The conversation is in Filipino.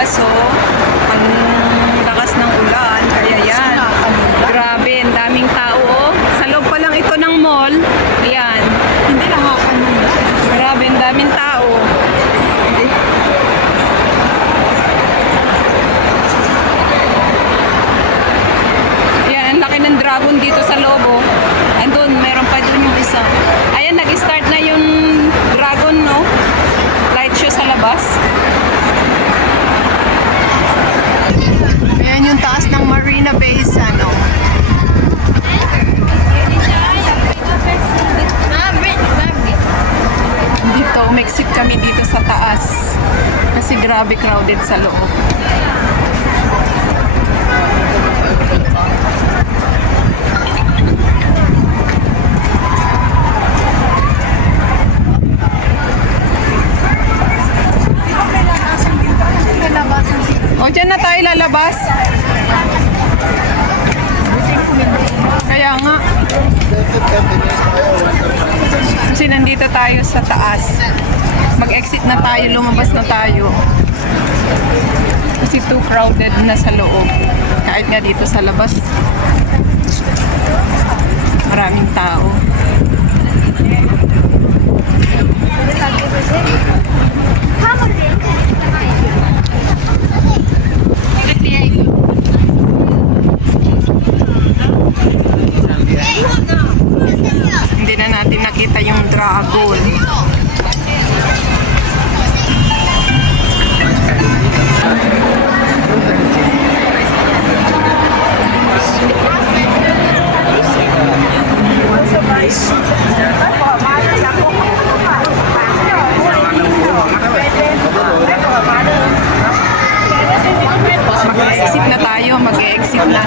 kaso ang lakas ng ulan, kaya yan. Grabe, ang daming tao. Sa loob pa lang ito ng mall. Ayan. Hindi nakakanula. Grabe, ang daming tao. Ayan, ang laki ng dragon dito sa loob. Oh. Andun, meron pa dun yung isa. Ayan, nag-start na yung dragon, no? Light show sa labas. Ayan yung taas ng Marina Bay Sands, no? Dito, umexit kami dito sa taas. Kasi grabe crowded sa loob. O, dyan na tayo lalabas. Kaya nga. Kasi nandito tayo sa taas. Mag-exit na tayo, lumabas na tayo. Kasi too crowded na sa loob. Kahit nga dito sa labas. Maraming tao. Hindi na natin nakita yung dragon. Mag-exit na tayo, mag-exit na.